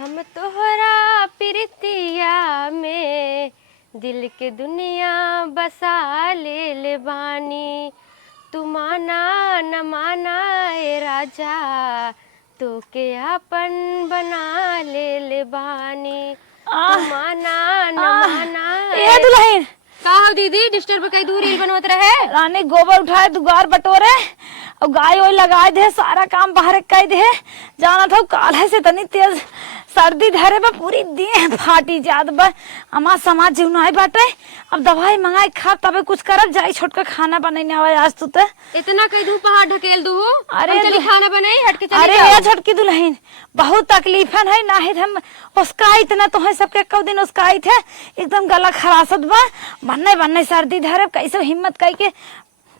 हम तोहरा प्रीतिया में दिल के दुनिया बसा ले बानी। तू माना न माना ए राजा तो के अपन बना ले बानी। तू माना न माना ए दुल्हन का हो दीदी डिस्टर्ब कई दूर रील बनवत रहे। रानी गोबर उठाए दुगार बटोरे और गाय ओय लगाए दे सारा काम बाहर कर दे। जाना था काल से तनी तेज सर्दी धरे बा पूरी देह फाटी जात बा। हमार समाज जीवनाई बाटे अब दवाई मंगाई खा तबे कुछ करब जाई छोटका खाना बनाने आवे आज तू ते इतना कई धूप पहाड़ ढकेल दू। अरे चली खाना बनाई हट के चली अरे जाओ। ये छोटकी दुल्हन बहुत तकलीफन है ना है हम उसका इतना तो है सबके कौ दिन उसका आई थे एकदम गला खरासत बा बनने बनने सर्दी धरे कैसे हिम्मत कई के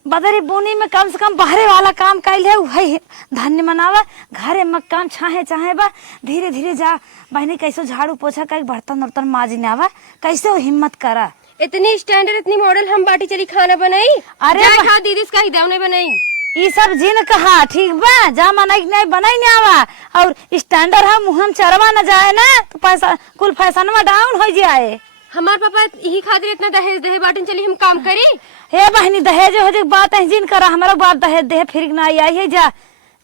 बदरी बुनी में कम से कम बाहरे वाला काम कैल है वही धन्य मनावा। घरे में काम छाहे चाहे बा धीरे धीरे जा बहनी कैसे झाड़ू पोछा कर बर्तन वर्तन माजने आवा कैसे वो हिम्मत करा। इतनी स्टैंडर्ड इतनी मॉडल हम बाटी चली खाना बनाई। अरे खा दीदी इसका ही नहीं बनाई ये सब जिन कहा ठीक बा जा मनाई नहीं बनाई नहीं आवा और स्टैंडर्ड है मुहम चरवा न जाए ना तो पैसा कुल फैशन में डाउन हो जाए। हमार पापा यही खातिर इतना दहेज दहे बाटन चली हम काम करी। हे बहनी दहेज हो जे बात है जिन करा हमारा बाप दहेज दे फिर ना आई है जा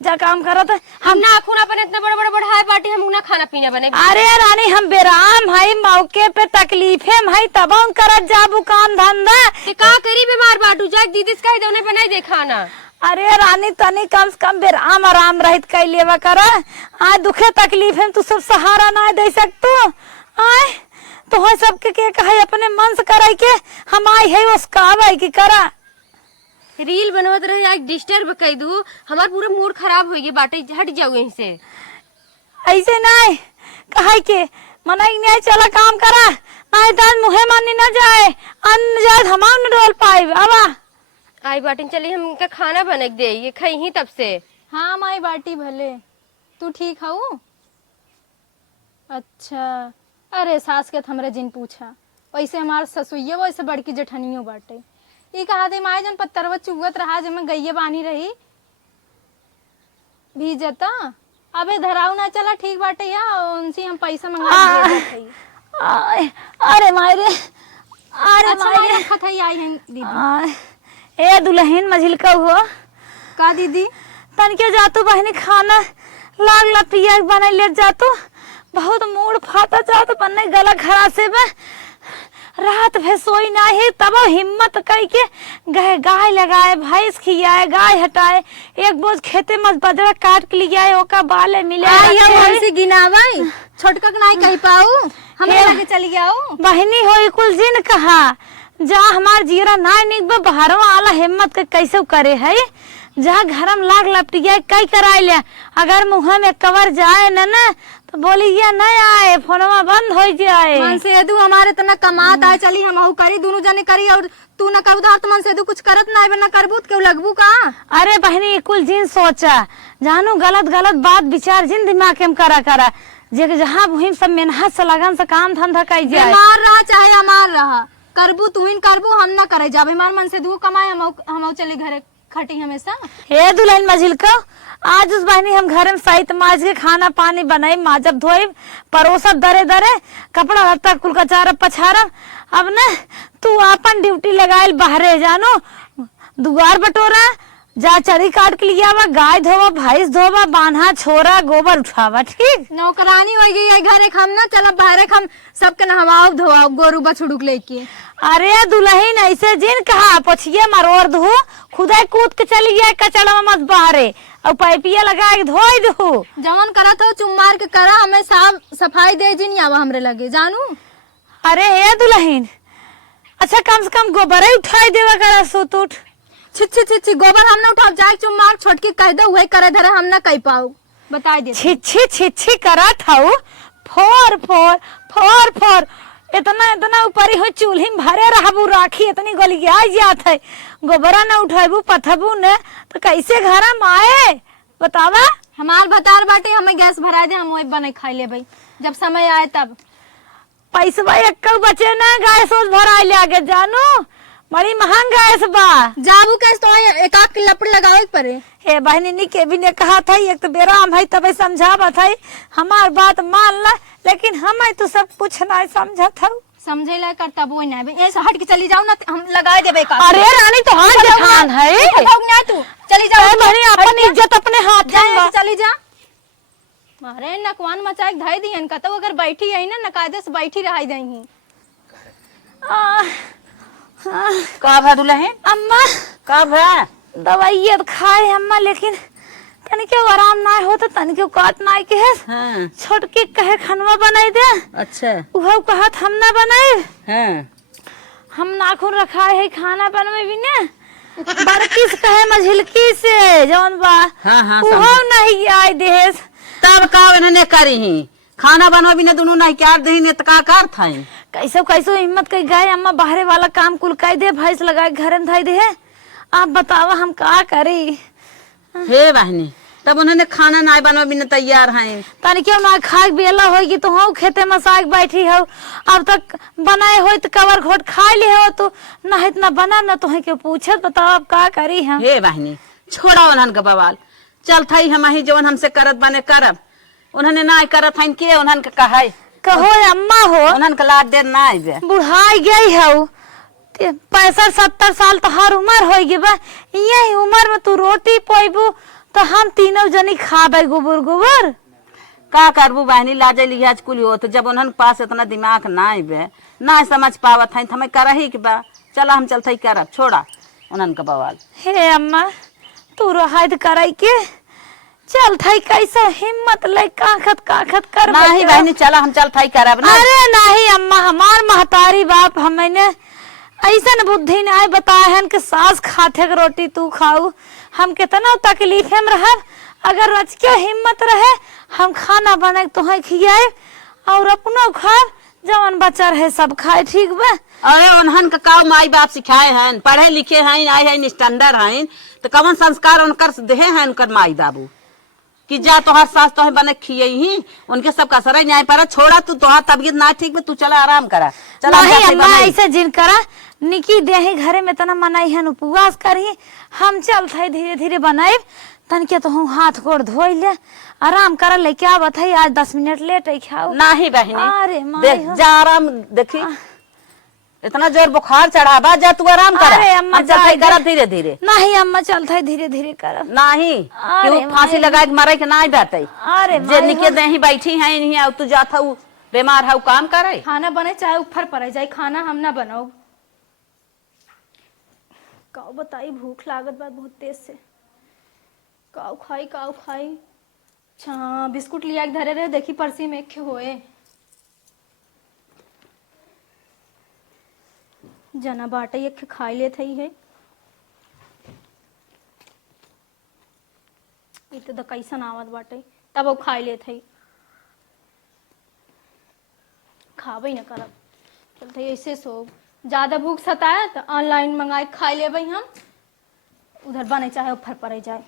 जा काम करो तो हम ना खून अपन इतना बड़ा बड़ा बढ़ाए बाटी हम ना खाना पीना बने। अरे रानी हम बेराम है मौके पे तकलीफे है तब हम करत जाबू काम धंधा का करी बीमार बाटू जा दीदी इसका ही दौने बनाई दे खाना। अरे रानी तनी कम से कम बेराम आराम रहित कई लेवा करा आज दुखे तकलीफ है तू सब सहारा ना दे सकतू आए तो है सबके के कहे अपने मन से कराई के हम आई है उसका आवे की करा रील बनवत रहे आज डिस्टर्ब कई दू हमार पूरा मूड खराब हो गई बाटे हट जाओ यहीं से। ऐसे नहीं कहे के मनाई नहीं चला काम करा नहीं तो मुहे मानी न जाए अन्न जाए हम न डोल पाए आवा आई बाटी चली हम का खाना बने दे ये खई ही तब से। हाँ माई बाटी भले तू ठीक हूँ। अच्छा अरे सास के हमरे जिन पूछा वैसे हमार ससुइया वैसे बड़की जेठनियों बाटे ये कहा थे माए जन पत्थरवा चुगत रहा जब मैं गैये बानी रही भीजता अबे धराऊ ना चला ठीक बाटे या उनसे हम पैसा मंगा अरे मायरे अरे अच्छा मायरे रखा था आई है दीदी। ए दुल्हन मझिलका हुआ का दीदी तन के जातू बहनी खाना लाग ला पिया बना ले जातू बहुत मूड फाटा जात बनने गला खरा से बे रात भे सोई नहीं तब हिम्मत कई के गए गाय लगाए भैंस खियाए गाय हटाए एक बोझ खेते में बजरा काट के लिए आए ओका बाले मिले हमसे गिनावाई छोटका नहीं कह पाऊ हमें लगे चली जाओ बहनी हो कुल जिन कहा जा हमार जीरा ना निकबे बाहरों आला हिम्मत के कैसे करे है जहाँ घर में लाग लपटिया कई कराए लिया अगर मुँह में कवर जाए न तो बोली ये नहीं आए फोनवा बंद हो जाए। मन से दू हमारे तना कमात आए चली हम करी दोनों जने करी और तू न कर तो मन से दू कुछ करत ना बना करबू क्यों लगबू का। अरे बहनी कुल जिन सोचा जानू गलत गलत बात विचार जिन दिमाग में करा जे जहाँ मुहिम सब मेहनत से लगन से काम धंधा कर जाए मार रहा चाहे अमार रहा करबू तू इन करबू हम ना करे जाबे मार मन से दू कमाए हम चले घरे खटी हमेशा। हे दुल्हन मझिलका आज उस बहनी हम घर में सहित माज के खाना पानी बनाई माजब धोई परोसब दरे दरे कपड़ा लत्ता कुल कचार पछारब अब न तू अपन ड्यूटी लगाए बाहरे जानो दुआर बटोरा जा चरी काट के लिया आवा गाय धोवा भैंस धोवा बान्हा छोरा गोबर उठावा ठीक नौकरानी हो गई है घरे हम ना चल बाहरे हम सबके नहवाओ धोआओ गोरू बछड़ुक लेके। अरे दुल्हन ऐसे जिन कहा पछिए मरोड़ दू खुदा कूद के चली गया कचड़ा मत बाहरे और पाइपिया लगा के धोई दू जवन करत हो चुम मार के करा हमें साफ सफाई दे जिन आवा हमरे लगे जानू। अरे हे दुल्हन अच्छा कम से कम गोबर उठाई देवा करा सुत उठ छिच्छी छिच्छी गोबर हम ना उठाओ जाए चुम मार छोटकी कह दो वही करे धरे हम ना कह पाऊ बताई दे छिच्छी छिच्छी करा थाऊ फोर फोर फोर फोर इतना इतना ऊपरी हो चूल्ही में भरे रहबू राखी इतनी गलिया जात है गोबरा न उठाबू पथबू न तो कैसे घर में आए बतावा। हमार बतार बाटे हमें गैस भरा दे हम वही बने खाई ले भाई जब समय आए तब पैसा एक बचे ना गाय सोच भरा ले आगे जानू बड़ी महंग गैस बा। जाबू कैसे तो एक आग के लपड़ लगावे के पड़े। हे बहनी नी के भी ने कहा था एक तो बेरा हम है तबे समझावा था हमार बात मान ला, लेकिन हम तो सब कुछ नहीं समझा था। समझे ला करता वो नहीं ऐसे हट के चली जाओ ना, हम लगा देबे का। अरे रानी तो हाथ जठान है ना तू चली जा बहनी, अपन इज्जत अपने हाथ में। चली जा मारे नकवान मचाए धाई दियन का तो अगर बैठी है ना नकायदे से बैठी रही दही। का भा दुल्हन? अम्मा का भा? दवाई खाए अम्मा, लेकिन तनिके आराम ना हो तो तनिके काट ना के है। हाँ। छोटकी कहे खनवा बनाई दे। अच्छा। उहो कहत हम ना बनाए। हाँ। हम नाखून रखा है खाना बनवे भी ने। बड़की से कहे मझिलकी से जौन बा। हाँ, उहो नहीं आई देस। तब का उन्होंने करी ही खाना बनवा भी ने दोनों नहीं क्या दही ने तका कर थाई। कैसो हिम्मत कई गए अम्मा बाहरे वाला काम कुल कई दे, भैंस लगाए घर में धाई दे। आप बतावा हम का करी। हे बहनी तब उन्होंने खाना नहीं बनवा भी ने तैयार हैं। तनी क्यों ना खाए बेला होगी तो हो खेते में साग बैठी हो। अब तक बनाए हो तो कवर घोट खा ले हो तो ना इतना बना ना तो के पूछत बताओ अब का करी हम। हे बहनी छोड़ा उन्हन का बवाल, चल थाई हम ही जवन हमसे करत बने करब। उन्होंने ना करत हैं के उन्हन के कहे कहो अम्मा हो उन्हन के लाद दे ना आइबे। बुढ़ाई गई हो 65-70 साल तो हर उम्र हो गई बा। यही उम्र में तू रोटी पोइबू तो हम तीनों जनी खाबे गोबर गोबर। का करबू बहनी लाजे लिहाज कुल हो तो जब उन्हन पास इतना दिमाग ना आइबे ना समझ पावत है हमें करही के बा। चला हम चलते करब, छोड़ा उन्हन का बवाल। हे अम्मा तू रहाद कराई के चल थाई कैसे हिम्मत ले काखत कर नहीं बहनी चला हम चल थाई करब ना। अरे नहीं अम्मा हमार महतारी बाप हमने ऐसा बुद्धि ने आए बताया है कि सास खाते रोटी तू खाऊ। हम कितना तकलीफ में रह अगर रच के हिम्मत रहे हम खाना बना तुम्हें खियाए और अपनो खाए जवन बच्चा रहे सब खाए। ठीक बा। अरे उन्हन का काव माई बाप सिखाए हैं, पढ़े लिखे हैं, आए हैं स्टैंडर्ड हैं तो कौन संस्कार उनकर देहे हैं उनकर माई बाबू कि जा तोहर सास तोहे बने खिए ही उनके सब का सर न्याय पर छोड़ा। तू तोहर तबीयत ना ठीक में तू चला आराम करा। चला नहीं अम्मा ऐसे जिन करा निकी देही घरे में तना मनाई हन उपवास करी हम चल थे धीरे धीरे बनाए तन के तो हम हाथ गोड़ धोई ले आराम कर ले। क्या बताई आज 10 मिनट लेट है खाओ। नहीं बहनी अरे देख जा आराम देखी इतना जोर बुखार चढ़ा बा जा तू आराम कर। अरे अम्मा कर धीरे धीरे। नहीं अम्मा चल थे धीरे धीरे कर। नहीं क्यों फांसी लगा के मारे के नहीं बात है। अरे जे निके देही बैठी है नहीं आउ तू जात हूँ बीमार है काम करे। खाना बने चाहे ऊपर पड़ जाए खाना हम ना बनाओ। काऊ बताई भूख लागत बा बहुत तेज से। काऊ खाई। अच्छा बिस्कुट लिया के धरे रहे देखी परसी में एक होए जना बाटे एक खाई ले थई है। इ तो कैसन आवत बाटे तब वो खाई ले थई खावे न करब। चलते ऐसे सो ज्यादा भूख सताए तो ऑनलाइन मंगाए खा ले हम उधर बने चाहे ऊपर पड़े जाए।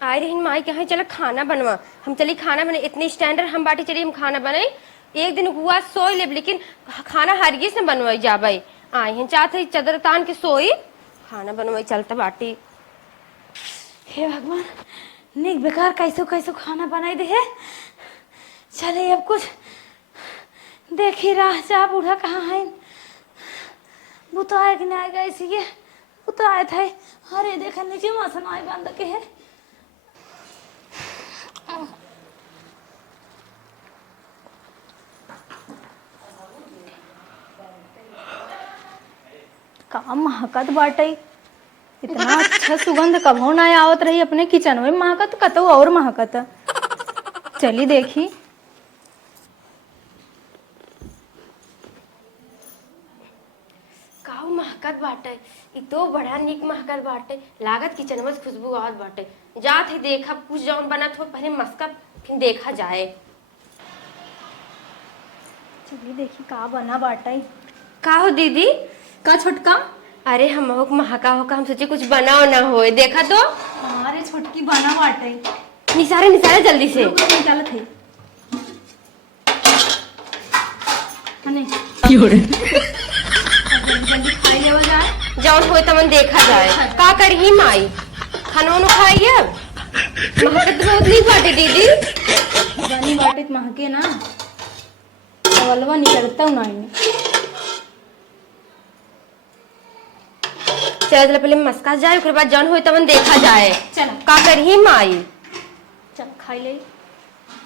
आए रही माई कहा चलो खाना बनवा हम चली खाना बने इतने स्टैंडर्ड हम बाटी चली हम खाना बनाई एक दिन हुआ सोई ले लेकिन खाना हरगिज न बनवाई जाबे। आए हैं चाहते चदर तान के सोई खाना बनवाई चलता बाटी। हे भगवान निक बेकार कैसो खाना बनाई दे है। चले अब कुछ देख ही रहा जा बूढ़ा कहाँ है। बुताए कि नहीं गए सी बुताए थे। अरे देखा नीचे मसन आए बंद के है। का महकत बाटे इतना अच्छा सुगंध कभो ना आवत रही अपने किचन में। महकत कतो और महकत चली देखी। काऊ महकत बाटे इ तो बड़ा निक महकत बाटे लागत किचन में खुशबू आवत बाटे। जात ही देखा कुछ जौन बनत हो पहले मस्का फिर देखा जाए। चली देखी का बना बाटे। का हो दीदी का छोटका? अरे हम महका होका हम सोचे कुछ बनाओ ना हो देखा तो। अरे छोटकी बना बाटे निसारे जल्दी से चलत है। जल्दी खाई लेवा जाए। जौन होए तमन देखा जाए का करही माई खाना उनो खाइए महकत बहुत नहीं बाटे दीदी जानी बाटे महके ना अवलवा निकलता हूँ नहीं चल पहले मस्का जाए ओकर बाद जौन होए तमन देखा जाए चलो। का करही माई चल खाई ले।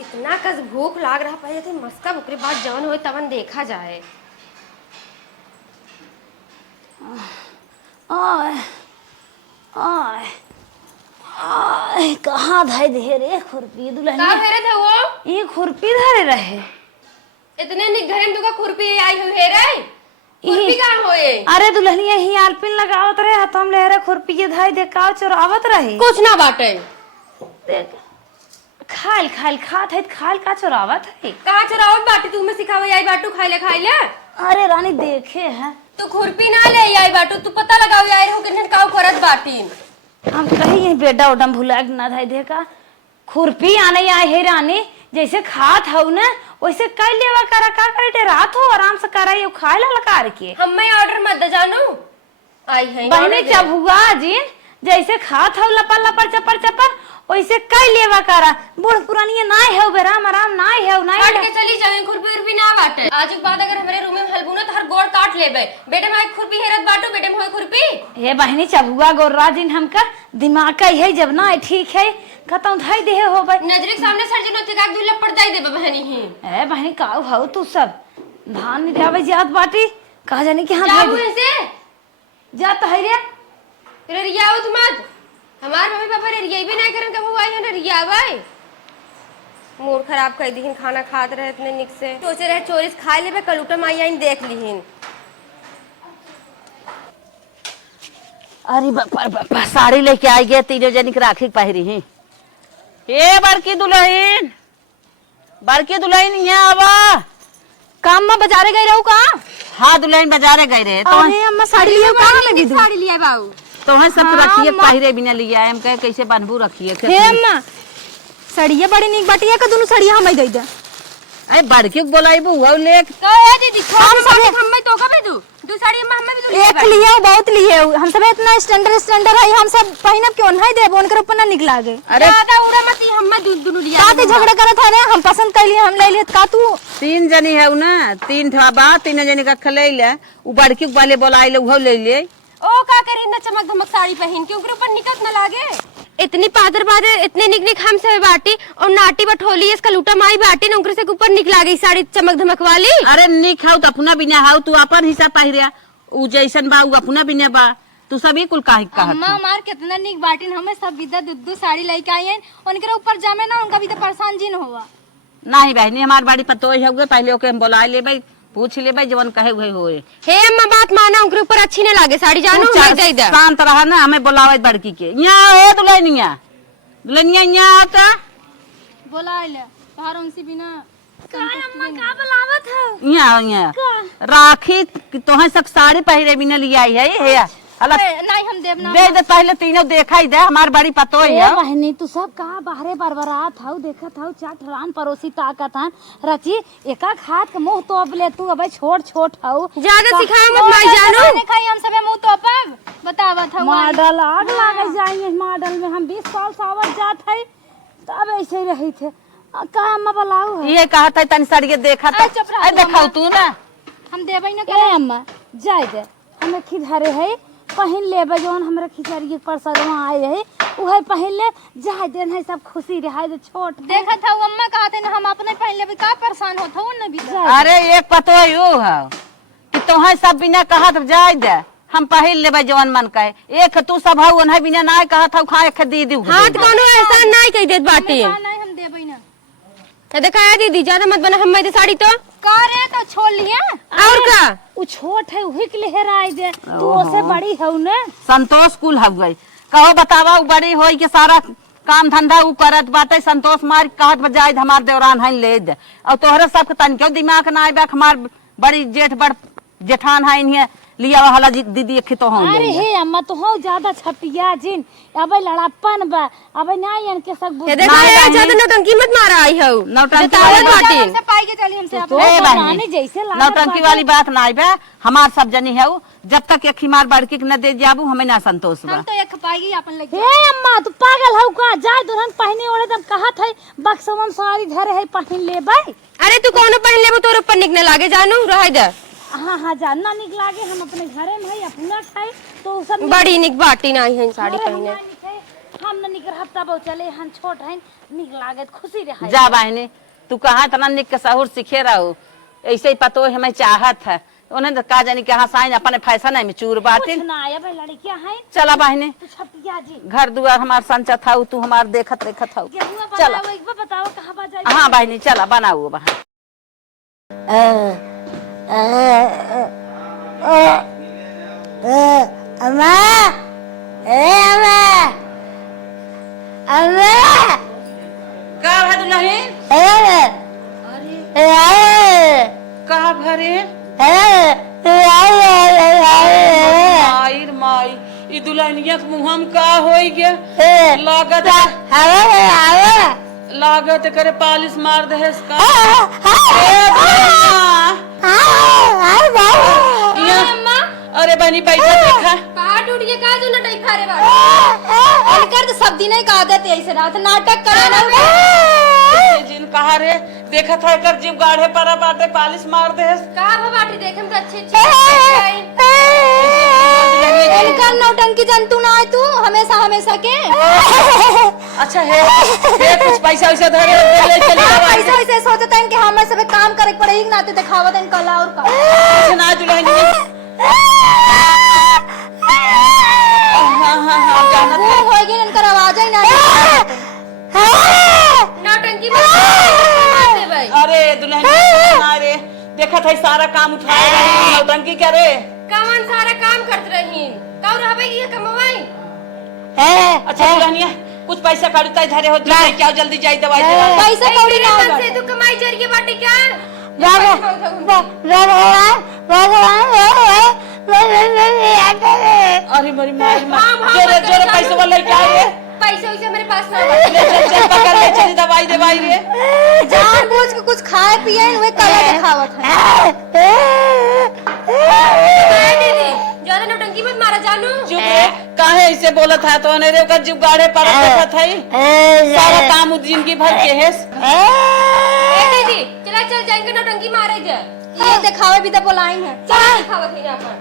इतना कस भूख लाग रहा पहले थे मस्का ओकरे बाद जौन होए तमन देखा जाए। आय आय आय कहाँ धाई दे रे खुरपी का दुल्हनिया फेरे थे वो ये खुरपी धरे रहे इतने निक घरे में तुका खुरपी आई हुई है रे खुरपी कहाँ होए अरे दुल्हनिया ही आलपिन लगावत रहे हाथम ले रे खुरपी के धाई दे काव चोरावत रहे कुछ ना बाटे देख खाल खाल खात है खाल का चोरावत है कहाँ चरावत बाटे तू में सिखावे आई बाटू खाई ले अरे रानी देखे है तू खुरपी ना ले आई बाटू तू पता लगाओ आई हो किन्हन काव करत बाटीन हम कहीं बेटा उडम भुला ना धाई दे का खुरपी आने आए है रानी जैसे खात हूँ ना वैसे कई लेवा करा का करे रात हो आराम से करा ये खाए ला लकार के हमें ऑर्डर मत दे जानू आई है बहने जब हुआ जिन जैसे खात हूँ लपर लपर चपर चपर वैसे कई लेवा करा बूढ़ पुरानी ना है बेराम आराम ना है ना हट के चली जाए खुरपी उरपी ना बाटे आज के बाद अगर हमारे रूम में हलबू ना तो हर गोड़ काट लेबे बेटे में खुरपी हेरत बाटू बेटे में होए खुरपी हे बहनी चबुआ गोर्रा जिन हमका दिमाग का है जब ना ठीक है कतौ धाई दे हो भाई नजर के सामने सर्जन होते का दूल्हा पड़ जाई देबे बहनी ही ए बहनी काऊ हऊ तू सब धान नहीं जावे जात बाटी कहा जाने कि हां जाऊ ऐसे जा तो है रे रे रियाओ तुम मत हमार मम्मी पापा रे रियाई भी नहीं करन कब आई है रिया भाई मूड खराब कर दीहिन खाना खात रहे इतने निक से सोचे रहे चोरिस खा लेबे कलूटा माई आइन देख लीहिन अरे बापा साड़ी लेके आई गए तीनों जनी के राखी पहरी है ए बड़की दुल्हन यहाँ आवा काम में बाजारे गई रहू का? हाँ दुल्हन बाजारे गए रहे तो अरे अम्मा साड़ी लिया कहाँ में दीदी? साड़ी लिया बाबू तुम्हें सब रखिए पहरे बिना लिया हम कहे कैसे बनबू रखिए हे अम्मा सड़िया बड़ी नीक बाटिया का दोनों सड़िया हम दे दे। अरे बड़की को बोलाइबू वो ले कहे दीदी हम सब हम तो का भी दू साड़ी हम भी दू एक लिए बहुत लिए हम सब इतना स्टैंडर्ड है हम सब पहिनब क्यों नहीं देबो उनकर ऊपर ना निकला गे। अरे ज्यादा उड़ा मत हम दूनु लिया का ते झगड़ा करत है ना हम पसंद कर लिए हम ले लिए का तू तीन जनी है ना तीन ठा बा तीन जनी का खले ले वो बड़की वाले बोलाई ले वो ले ले ओ का करे ना चमक धमक साड़ी पहन के ऊपर ऊपर निकट ना लागे इतनी पादर पादर इतने निक निक हम से बाटी और नाटी बठोली इसका लूटा माई बाटी ना से ऊपर निकला गई साड़ी चमक धमक वाली। अरे निक हाउ तो अपना बिना हाउ तू अपन हिसाब पहिरिया उ जैसन बा उ अपना बिना बा तू सभी कुल काहे कहत अम्मा हमार कितना निक बाटिन हमें सब विदा दुद्दू साड़ी लेके आई हैं उनके ऊपर जामे ना उनका भी तो परेशान जिन हुआ नहीं बहनी हमार बाड़ी पतो है हुए पहले ओके हम बुला ले भाई पूछ ले भाई जवन कहे हुए होए हे अम्मा बात माना उनके ऊपर अच्छी न लागे साड़ी जानू तू दे दे शांत रहा ना हमें बुलावे बड़की के यहाँ हो दुल्हनिया दुल्हनिया यहाँ आता बोला ले बाहर उनसे बिना यहाँ राखी तोहे सब साड़ी पहिरे बिना लिया है अलग नहीं हम देव ना दे दे पहले तीनों देखा ही दे हमार बड़ी पतो है बहनी तू सब कहा बाहरे बरबरात हऊ देखत हऊ चाट रान पड़ोसी ताकत हन रची एका खात के मुंह तोप ले तू अबे छोट छोट हऊ ज्यादा सिखाओ मत माई जानू नहीं खाई हम सबे मुंह तो पब बतावत हूं मॉडल आग लागे जाइए मॉडल में हम 20 साल सावर जात है तब ऐसे ही रही थे का अम्मा बुलाऊ है ये कहा था तनी साड़ी देखा था चुप रह देखाऊ तू ना हम देबई ना ए अम्मा जाय दे हमें खिधारे है पहन ले जौन हमरा खिचड़ी के परसदवा आए है उहे पहन ले जाय दे है सब खुशी रहे दे छोट देखत हूं अम्मा कहते ना हम अपने पहन लेबे का परेशान होत हूं ना भी अरे एक पतो यू है कि तोहे सब बिना कहत जाय दे हम पहन लेबे जवन मन कहे एक तू सब हऊ उन्हें बिना ना कहत हऊ खाए के दी दी हाथ कोनो एहसान नहीं कह देत बाटी नहीं हम देबई ना देखा दीदी ज्यादा मत बना हम दे साड़ी तो का रे तो छोड़ लिए और का उ छोट है उही के लहराई दे तू ओसे बड़ी हऊ ने संतोष कुल हव गई कहो बतावा उ बड़ी होई के सारा काम धंधा उ करत बाटे संतोष मार कहत बजाय हमार देवरान है ले दे और तोहरे सब के तन क्यों दिमाग ना आइबा हमार बड़ी जेठ बड़ जेठान है इन्हें लिया वाला दीदी एक तो हम अरे हे अम्मा तो हो ज्यादा छपिया जिन अब लड़ापन बा अब नहीं इनके सब ये देखो ये ज्यादा नौटंकी मत मारा आई हो नौटंकी बतावत वाली बाटी हमसे पाई के चली हमसे आप तो ए बहनी, रानी जैसे लागत नौटंकी वाली बात ना बा। हमार सब जनी है जब तक एक हिमार बड़की के न दे जाबू हमें ना संतोष बा। हम तो एक पाई अपन लगे हे अम्मा तू पागल हो का जाय दुल्हन पहने ओढ़े तब कहा थे बक्सवन साड़ी धरे है पहन लेबै। अरे तू कौन पहन लेबो तोर ऊपर निकने लागे जानू रह दे हाँ हाँ जानना निक लागे हम अपने घरे में है अपना खाए तो सब बड़ी निक बाटी नहीं है साड़ी घरे पहने हम ना निके, हम न निक हफ्ता बहु चले हम छोट हैं निक लागे खुशी रहे जा बहनी तू कहाँ इतना निक के सहूर सीखे रहो ऐसे ही पतो हमें चाहत है उन्हें तो का जानी कहाँ साइन अपने फैशन है में चूर बाटी कुछ ना आया भाई लड़कियां हैं चला बहनी तू छपिया जी घर दुआर हमार संचा था तू हमार देखत देखत हो गेहुआ चला बनाओ एक बार बताओ कहां बा जाए। हाँ बहनी चला बनाओ बहन अम्मा ए अम्मा अम्मा का है दुल्हन का भरे माई माई ई दुल्हनिया के मुंह में का होई गे लागत लागत करे पालिश मार दे इसका अरे बनी पैसा देखा कहां टूट गया का जो नटई फारे वाला इनकर तो सब दिन एक आदत है ऐसे रात नाटक करे ना जिन कहा रे देखा था कर जीव गाढ़े पर बाटे पालिश मार दे का हो बाटी देखे हम अच्छे अच्छे इनकर नौटंकी जंतु ना है तू हमेशा हमेशा के अच्छा है कुछ पैसा वैसा धरे ले चल पैसा ऐसे सोचते हैं कि हमें सब काम करे पड़े ना तो दिखावत है कला और का ना दुल्हन हाँ जानत वो होएगी इनकर आवाज ही ना नौटंकी मत दे भाई अरे दुल्हन ना रे देखा था सारा काम उठाए नौटंकी करे कौन सारा काम करत रही कौ रहबे की कमवाई अच्छा दुल्हनिया कुछ पैसा काटता धरे हो जाए क्या जल्दी जाई दवाई दे पैसा कौड़ी ना होगा से तू कमाई जरिए बाटी क्या अरे मेरी माई जोरे जोरे पैसा वाला क्या है पैसे वैसे मेरे पास ना ले चल चल पकड़ ले चल दवाई दवाई रे जान बूझ के कुछ खाए पिए वे कला दिखावत है दीदी ज्यादा नौटंकी मत मारा जानू चुप रे काहे ऐसे बोलत है तो ने रे का जीव गाड़े पर देखत है सारा काम जिंदगी भर के है दीदी चला चल जाएंगे नौटंकी मारे जा ये दिखावे भी तो बोलाई है चल दिखावत है यहां पर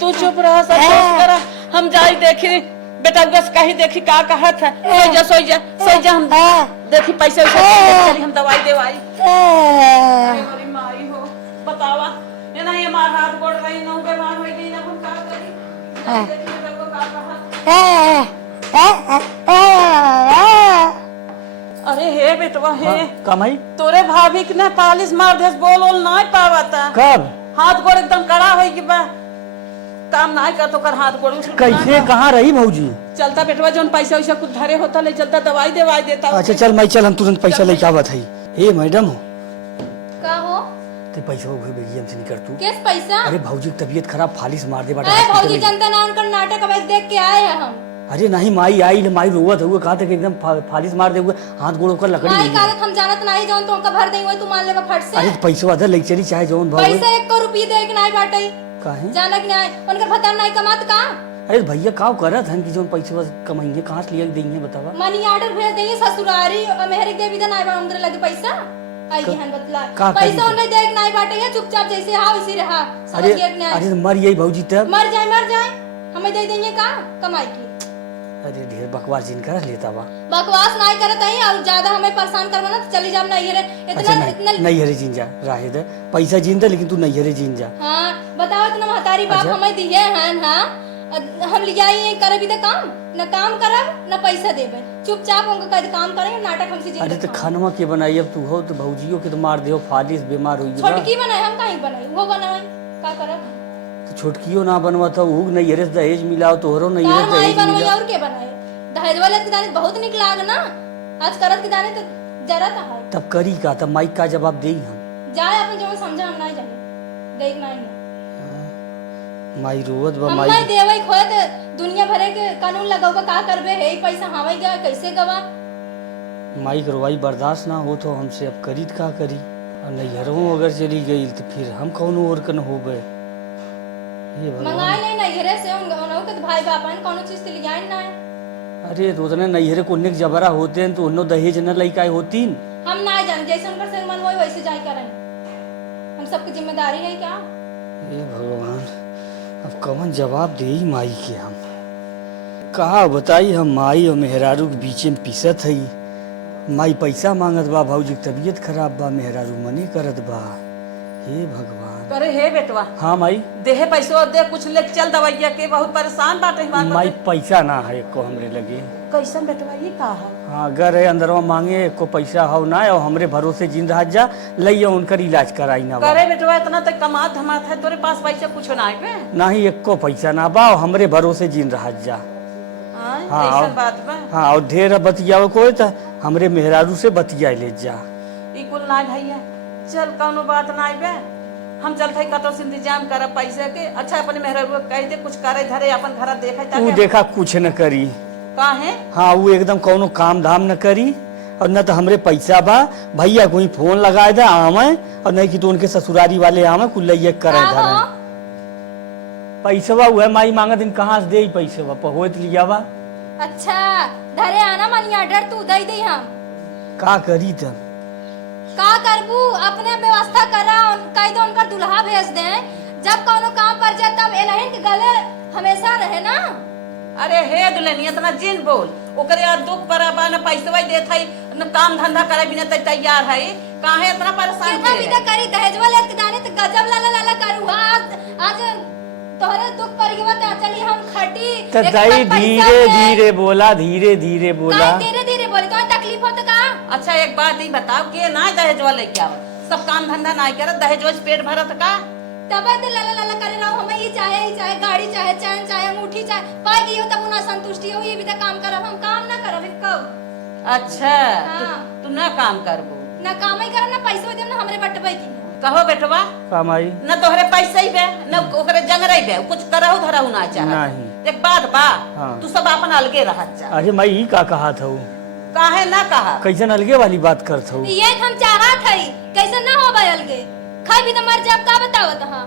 तू चुप रह सब करा हम जाई देखी बेटा बस कहीं देखी का कहत है सोई जा हम देखी पैसे चली हम दवाई देवाई हमारी माई हो बतावा ये ना ये मार हाथ गोड़ रही ना बीमार हो गई ना हम का करी देखी बेटा को का कहा अरे हे बेटवा हे कमाई तोरे भाभी के ना पालिश मार देस बोल ना पावता कब हाथ गोड़ एकदम कड़ा होई कि बा काम ना कर तो कर हाथ गोड़ उठ कैसे कहाँ रही भौजी? चलता बेटवा जोन पैसा वैसा कुछ धरे होता ले चलता दवाई देवाई देता अच्छा चल मैं चल हम तुरंत पैसा लेके आवत है। ए मैडम का हो ते पैसा उठे बेगी हमसे नहीं कर तू। किस पैसा अरे भौजी की तबीयत खराब फालिश मार दे बाटा अरे हॉस्पिटल भौजी में। जनता नाम कर नाटक अब देख के आए हैं हम अरे नहीं माई आई ना माई रोवत हुआ कहा था कि एकदम फालिश मार दे हुए हाथ गोड़ कर लकड़ी माई नहीं का है। हम जानत नहीं जौन तो उनका भर देई होई तू मान लेगा फट से अरे पैसा अदर ले चली चाहे जौन भाव पैसा 1 रुपया दे के नहीं बाटई काहे? जानक नहीं उनका भतार नहीं कमात का अरे भैया काव करत हन कि जौन पैसा कमाएंगे कहाँ से लिया देंगे बतावा। मनी ऑर्डर भेज देंगे ससुरारी और मेहरी देवी दा नहीं बांधरे लगे पैसा आई हन बतला का पैसा करी? उन्हें देख नहीं बाटे है चुपचाप जैसे हां वैसे रहा समझ अरे गए कि नहीं अरे मर यही भौजी तब। मर जाए हमें दे देंगे का कमाई की अरे ढेर बकवास जिनका लेता वा। बकवास नहीं करत है और ज्यादा हमें परेशान करवाना तो चली जाम नहीं रे अच्छा इतना नहीं हरे जीन जा राहे दे पैसा जीन दे लेकिन तू नहीं हरे जीन जा। हाँ बताओ इतना महतारी बाप अच्छा। हमें दिए हैं हाँ हम ले जाइए करे भी तो काम न काम करब न पैसा देबे चुपचाप उनका कद काम करेंगे नाटक हमसे अरे जिंदा तो खानवा के बनाई अब तू हो तो भौजियो के तो मार दे फालिस बीमार हुई छोटकी बनाए हम कहीं बनाई वो बनाई का करब तो छोटकियो ना बनवा था वो नहीं हरे दहेज मिला तोहरो नहीं कार हरे माई दहेज बनवाई मिला। और के बनाए दहेज वाले के दाने बहुत निक लाग ना आज करत के दाने तो जरा तो है तब करी का तब माइक का जवाब दे हम। जाए अपन जो समझा हम नहीं जाने देख नहीं माई रोवत बा हम माई नहीं देवे खोए तो दुनिया भरे के कानून लगाओ का करबे है पैसा हवाई गया कैसे गवा। माई करवाई बर्दाश्त ना हो तो हमसे अब करी तो का करी। और नैहरों अगर चली गई तो फिर हम कौन और कन हो गए। ये भगवान। मंगाई नहीं नैहरे से उन के भाई बापन कोनो चीज से लियाई ना है। अरे तो उतने नैहरे को निक जबरा होते हैं तो उन्हों दहेज न लइकाई होती। हम ना जान जैसे उनका से मन होई वैसे जाई करें। हम सबकी जिम्मेदारी है क्या। ये भगवान अब कौन जवाब दे माई के हम कहा बताई। हम माई और मेहरारू के बीच में पिसत हई। माई पैसा मांगत बा, भौजी की तबीयत खराब बा, मेहरारू मनी करत बा। हे भगवान। अरे हे बेटवा हाँ माई देहे पैसो दे कुछ लेके चल दवाइया के बहुत परेशान बाटे माई पैसा ना है को हमरे लगे। कैसन बेटवा ये का है। हाँ अगर है अंदरवा मांगे को पैसा हो ना और हमरे भरोसे जिन रह जा लइया उनकर इलाज कराई ना बा। करे बेटवा इतना तक कमात धमात है तोरे पास पैसा कुछ ना है ना ही एक को पैसा ना बा और हमरे भरोसे जिन रह जा। हाँ ऐसन बात बा। हाँ और ढेर बतिया कोई तो हमरे मेहरारू से बतिया ले जा। ई कुल ना भैया चल कौनो बात ना बे हम चलते कतो से इंतजाम करब पैसे के। अच्छा अपने मेहरारू कह दे कुछ करे धरे अपन घर देखे तू देखा कुछ न करी। काहे हाँ वो एकदम कौनो काम धाम न करी और न तो हमरे पैसा बा भैया कोई फोन लगाए दे आवे और नहीं कि तो उनके ससुरारी वाले आवे कुल ये करे धरे। पैसा हुआ माई मांगा दिन कहाँ से दे पैसा पहुँच लिया बा। अच्छा धरे आना मनी ऑर्डर तू दे दे हम का करी तब का करबू अपने व्यवस्था करा कह दो उनका दुल्हा भेज दे जब कोनो काम पर जाए तब एनहिन के गले हमेशा रहे ना। अरे हे दुल्हन इतना जिन बोल ओकरे यार दुख पराबा न पैसा देत है न काम धंधा करे बिना तैयार है काहे इतना परेशान कितना विदा करी दहेजवा ले के दाने तो गजब लाला लाला करू। आज तोहरे दुख पर गवा त चली हम खटी तो दई धीरे धीरे बोला धीरे धीरे बोला धीरे धीरे बोली तो तकलीफ हो तो का। अच्छा एक बात ही बताओ के ना दहेजवा लेके आव सब काम धंधा ना करत दहेजवा से पेट भरत का तब तो लाला लाला करे रहो हमें ये चाहे गाड़ी चाहे चैन चाहे अंगूठी चाहे पाई गई हो तब ना संतुष्टि हो ये भी तो काम करब हम काम ना करब कब। अच्छा हाँ। तू ना काम करबो ना काम ही करब ना पैसा देब ना हमरे बटबै की कहो बेटवा कमाई न तोहरे पैसे ही बे न ओकरे जंगरई बे कुछ करहु धरहु ना चाह नहीं। एक बात बा हाँ। तू सब अपन अलगे रहत जा। अरे मैं ही का कहा था काहे ना कहा कैसन अलगे वाली बात करत हूँ। ये हम चाहत हई कैसे ना हो बैल के खाई भी तो मर जाब का बतावत हां।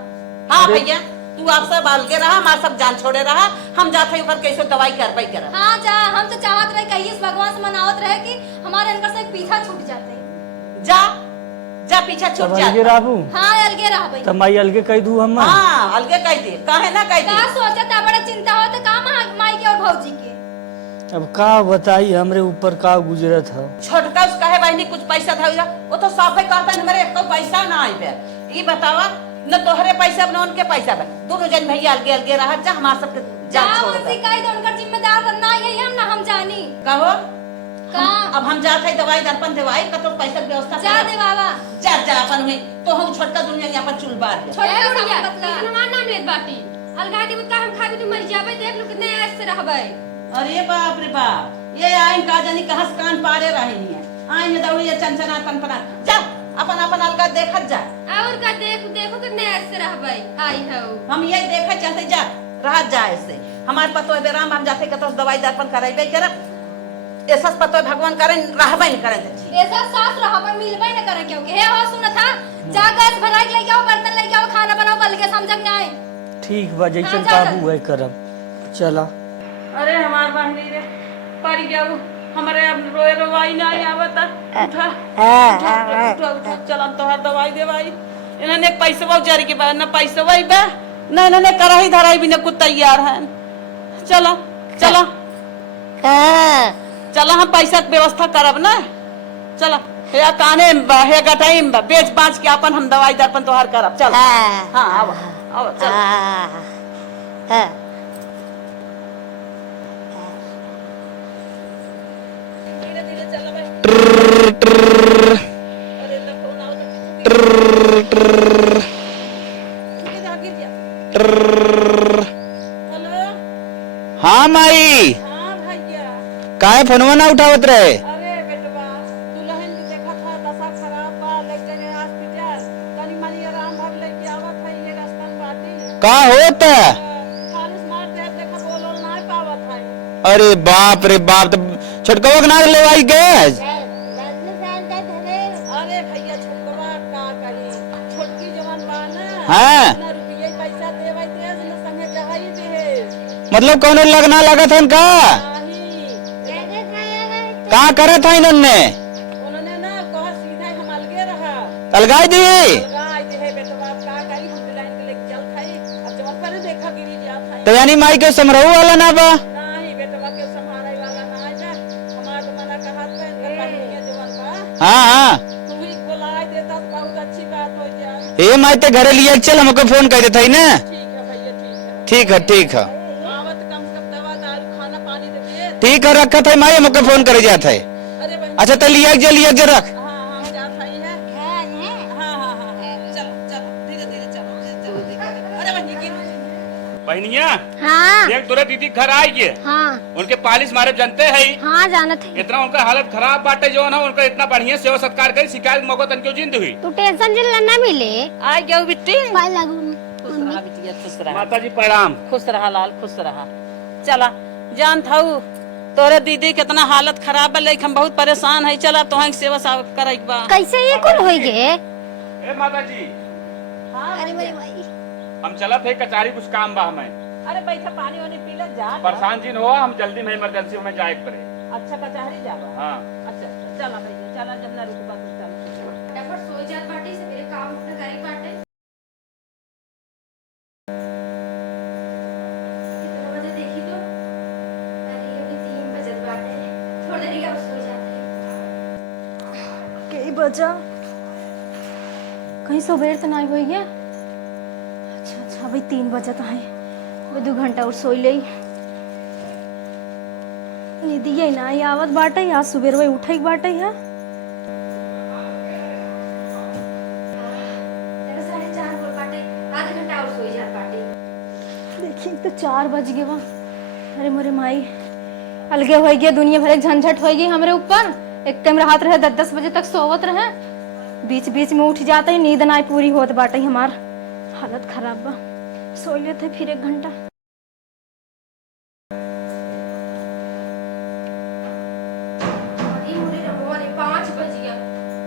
हाँ भैया तू आप सब अलगे रहा हमार सब जान छोड़े रहा हम जाते ऊपर कैसे दवाई करबई कर। हां जा हम तो चाहत रहे कहिए भगवान से मनावत रहे कि हमारे इनकर से पीछा छूट जाते जा जा पीछा छूट तब जा। अलगे रहबू हां अलगे रहबै तब मैं अलगे कह दू हम। हाँ अलगे कह दे काहे ना कह का दे। सोचता बड़ा चिंता हो तो का माई के और भौजी के। अब का बताई हमरे ऊपर का गुजरत है। छोटका से कहे बहनी कुछ पैसा था वो तो साफे कहता है मेरे एक तो पैसा ना आई बे। ई बतावा न तोहरे पैसा न उनके पैसा बे दोनों जन भैया अलगे अलगे रह जा हमार सब जान छोड़ दे। उनसे कह दो उनका जिम्मेदार बनना है हम ना हम जानी कहो का अब हम जाते हैं दवाई दर्पण दवाई कतो पैसा के व्यवस्था जा कर। दे बाबा जा जा अपन हुई तो हम छोटका दुनिया यहाँ पर चुल बार दे। छोटा ए बुढ़िया, मतलब इतना हमार नाम लेत बाटी अलगा दी का हम खाबी तू मर जाबे देख लो कितने ऐसे से रहबे। अरे बाप रे बाप ये आइन का जानी कहां से कान पारे रही है आइन में दौड़ी ये चंचना पनपना जा अपन अपन अलगा देखत जा। और का देखो कितने ऐसे रहबे आई हो हम ये देखा चलते जा रह जा ऐसे हमारे पतो है राम हम जाते कतो दवाई दर्पण कराइबे कर ऐसा पतो है भगवान करे रहबे नहीं करे दे। ऐसा सास रहबै मिलबै न करे क्योंकि हे हो सुन था जा गैस भराई ले जाओ बर्तन ले जाओ खाना बनाओ बल के समझ में आए। ठीक बा जैसन हाँ, जा काबू है करब चला। अरे हमार बहनी रे पड़ जाऊ हमारे अब रोए रोवाई ना आवता उठा उठा उठा चल तोहर दवाई देवाई इन्होंने पैसा उजारी के बाद न पैसा वही बे न इन्होंने कराही धराई भी न कुछ तैयार है। चलो चलो चलो हम पैसा के व्यवस्था करब ना चलो हे काने हे गटाई बेच बाँच के अपन हम दवाई दर्पण तोहर करब चल। हाँ आओ आओ चल धीरे धीरे चल अरे तो फोन आओ हेलो हाँ माई हाँ भैया काहे फोनवा ना उठावत रहे। अरे बेटवा दुल्हन जी देखा था दशा खराब बा ले गए हॉस्पिटल तनी मनी आराम भर लेके आवत है ये रास्ता में बाटी का होता? खालिस मार दे देखा बोलो ना पावत है। अरे बाप रे बाप, तो छोटकवा के ना लेवाई गैस। अरे भैया छोटकवा का करी, छोटकी जवान बा ना हाँ। ना रुपये पैसा देवै तेज न संगे जहाई दे मतलब कौन लगना लगा था इनका? का करे था इन्होंने? उन्होंने ना कहा सीधा हम अलगे रहा अलगाई दी। अलगाई दे बेटा बाप का करी हम लाइन के लेके चल खाई अब जवान पर देखा गिरी जा था। तो यानी माई के समरहू वाला ना बा? नहीं बेटा के संभाले वाला ना है ना हमार मना कहा था इनका कहानी जवान बा। हाँ हाँ। तू ही बुलाए देता तो बहुत अच्छी बात हो जाए। ए माई ते घरे लिए चल, हमको फोन कर देता है ना। ठीक है भैया ठीक है। ठीक है ठीक है आवत कम से कम दवा दारू खाना पानी दे दे। ठीक है, रखा था माई, हमको फोन करे जाता है। अरे भाई अच्छा तो लिया जे रख। हाँ हाँ जा सही है। हाँ हाँ हाँ चलो चलो धीरे धीरे चलो चलो धीरे। अरे भाई गिर बहनिया हाँ देख तोरे दीदी घर आई के हाँ उनके पालिश मारे जानते है हाँ जाना थे। इतना उनका हालत खराब बाटे जो ना उनका इतना बढ़िया सेवा सत्कार करी शिकायत के मौका तन क्यों जिंद हुई। तू टेंशन जिन ना मिले आ गयो बिट्टी। पाए लागू खुश रहा बिटिया खुश रहा। माता जी प्रणाम। खुश रहा लाल खुश रहा। चला जान थाऊ तोरे दीदी कितना हालत खराब है लेकिन हम बहुत परेशान है। चला तो सेवा करे बा। कैसे ये कुल होई गे? ए माता जी अरे मेरी भाई हम चलत है कचहरी कुछ काम बा हमें। अरे बैठा पानी वानी पी ले जा। परेशान जिन हो हम जल्दी में इमरजेंसी में जाए पड़े। अच्छा कचहरी जाबा। हाँ अच्छा चला भैया चला जब ना रुकबा तो चला। फटाफट सो जात बाटे से मेरे काम अपना करे बाटे। कितना बजे देखी तो? अरे अभी 3 बजे बाटे। थोड़ा देरी अब सो जाते हैं। कई बजा कहीं सवेर तो नहीं हुई है। अच्छा अच्छा भाई 3 बजे तो है, वो 2 घंटा और सोई ले। दिए ना ये आवत बाटे या सुबह वही उठे बाटे है। 4:30 बोल बाटे, आधा घंटा और सो जात बाटे। देखिए तो 4 बज गए बा। अरे मोरे माई अलगे हो गया, दुनिया भर झंझट हो गई हमरे ऊपर। एक टाइम रात रहे 10 बजे तक सोवत रहे, बीच बीच में उठ जाता ही नींद ना पूरी होत बाटे। हमार हालत खराब बा। सो लेते फिर 1 घंटा। अरे मोरे रमोरे 5 बज गया।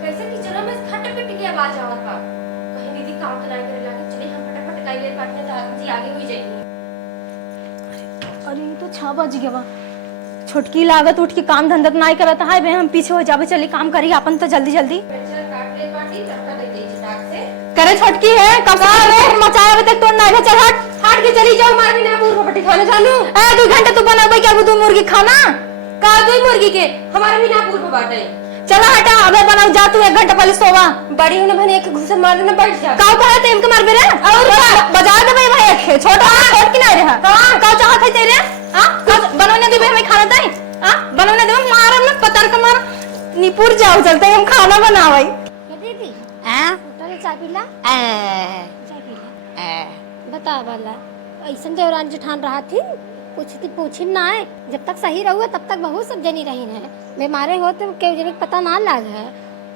कैसे किचन में खट-पिट की आवाज आवत बा। कहीं दीदी काम तो नहीं करे लागे, चले हम फटाफट काई ले बाटे तो जी आगे हुई जाएगी। अरे ये तो 6 बज गया बा। छोटकी लागत उठ के काम धंधा नहीं करता है बे। हम पीछे हो जावे, चली काम करी अपन तो जल्दी जल्दी चल काट ले बाटी तड़का दे दे चटाक से। करे। छोटकी है कब से मचाया अभी तक तो नहीं। चल हट हट के चली जाओ, मार भी ना पूर्व बटी खाना जानू। 2 घंटे तू बनाबे क्या तू मुर्गी खाना। का दो मुर्गी के हमारा भी ना पूर्व बाटे। चला हटा अबे बनाओ जा तू 1 घंटा पहले सोवा। बड़ी होने भने एक घुसा मार देना बैठ जा। काऊ कहा तेम के मार बे रे और बजा दे भाई भाई एक छोटा छोट की नहीं रहा। हां काऊ चाहत है तेरे। हां बनने दे भाई खाना दे। हां बनने दे मारम ना पतर का मार निपुर जाओ चलते हम खाना बनावई। दीदी हां होटल चाय पीला चाय पीला बता वाला ऐसा देवरान जेठान रहा थी पूछी ना है। जब तक सही रहुआ तब तक बहुत सब जनी रही है। बीमारे हो तो केहू जनी पता ना लाग है।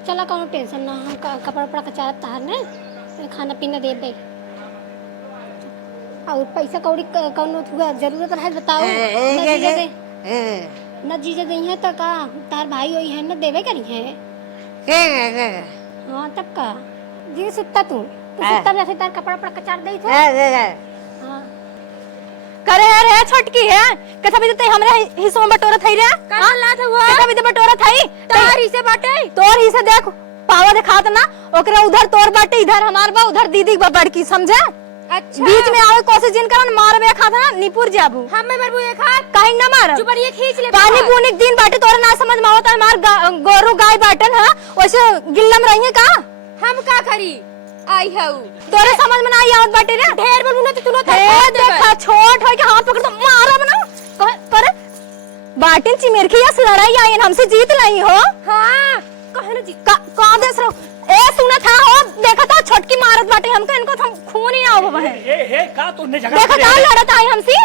चला कौनो टेंशन ना, हम कपड़ा उपड़ा कचारत तहार ने खाना पीना दे दे। और पैसा कौड़ी कौनो हुआ जरूरत रहे बताओ। न जीजा दी है तो का तार भाई होई है न देवे करी है। हाँ तब का जी सुत्ता तू सुत्ता जैसे तार कपड़ा उपड़ा कचार दे थे। हाँ करे रे छोटकी है कथा भी ते हमरे हिस्सों में बटोरा थई रे। हां ला था हुआ कथा भी ते बटोरा थई तार ही से बाटे। तोर ही से देख पावा दिखात ना ओकरा उधर तोर बाटे इधर हमार बा उधर दीदी बा बड़की समझे। अच्छा बीच में आवे कोशिश जिन करन मारबे खात ना निपुर जाबू। हम में मरबू एक हाथ काहे ना मार जुबरिए खींच ले। पानी पूनी दिन बाटे तोरा ना समझ में आवत हमार गोरू गाय बाटन है वैसे गिल्लम रही है का। हम का करी आई हऊ तोरे समझ में ना आवत बाटे रे। ढेर बोलू ना तो तू ना देखा छोट होय के हाथ पकड़ तो मारा बना पर बाटिन चिमेरखी या लड़ाई आई हमसे जीत लाई हो। हां कहे ना जी का देस रो ए सुना था हो देखा था छोटकी मारत बाटे हमके इनको हम खून ही ना हो बहे। हे का तूने झगड़ा देखा था लड़त आई हमसे